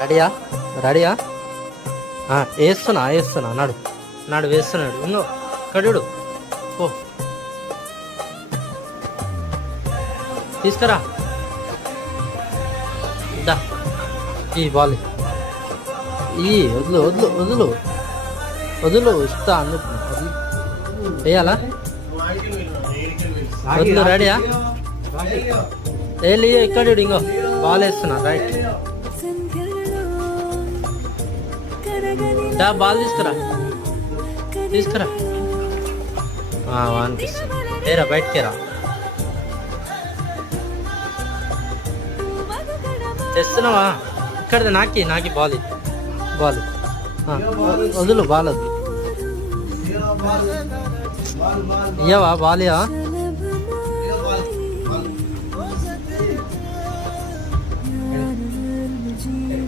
రెడీయా రెడీయా వేస్తున్నా నాడు నాడు వేస్తున్నాడు ఇంకో కడుడు ఓ తీసుకురా దా ఈ బాల్ ఈ వదులు వదులు వదులు వదులు ఇస్తా అందుకు వేయాలా వదులు రెడీయా ఏ ఇక్కడ ఇంకో బాల్ వేస్తున్నా రైట్ బాల్ తీసుకురా అనిపిస్తుంది ఏరా బయటకి రా తెస్తున్నావా ఇక్కడ నాకి బాల్ వదులు బాల్ వద్దు ఇయ్యవా బాల్